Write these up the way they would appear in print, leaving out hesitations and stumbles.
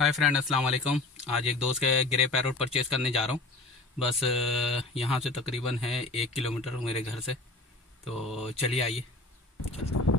Hi friend, अस्सलाम वालेकुम। आज एक दोस्त के ग्रे पैरोट परचेज़ करने जा रहा हूँ। बस यहाँ से तकरीबन है 1 किलोमीटर मेरे घर से। तो चलिए आइए चलते हैं।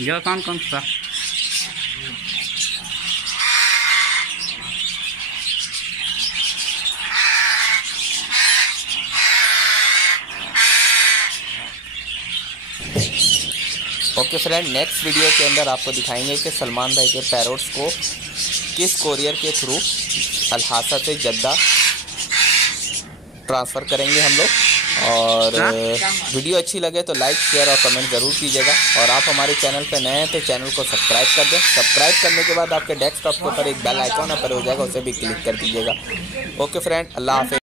ये काम कौन सा? ओके फ्रेंड, नेक्स्ट वीडियो के अंदर आपको दिखाएंगे कि सलमान भाई के पैरोट्स को किस कोरियर के थ्रू अल्हासा से जद्दा ट्रांसफ़र करेंगे हम लोग। और वीडियो अच्छी लगे तो लाइक शेयर और कमेंट ज़रूर कीजिएगा। और आप हमारे चैनल पर नए हैं तो चैनल को सब्सक्राइब कर दें। सब्सक्राइब करने के बाद आपके डेस्कटॉप के ऊपर एक बेल आइकॉन पर हो जाएगा, उसे भी क्लिक कर दीजिएगा। ओके फ्रेंड, अल्लाह हाफ़िज़।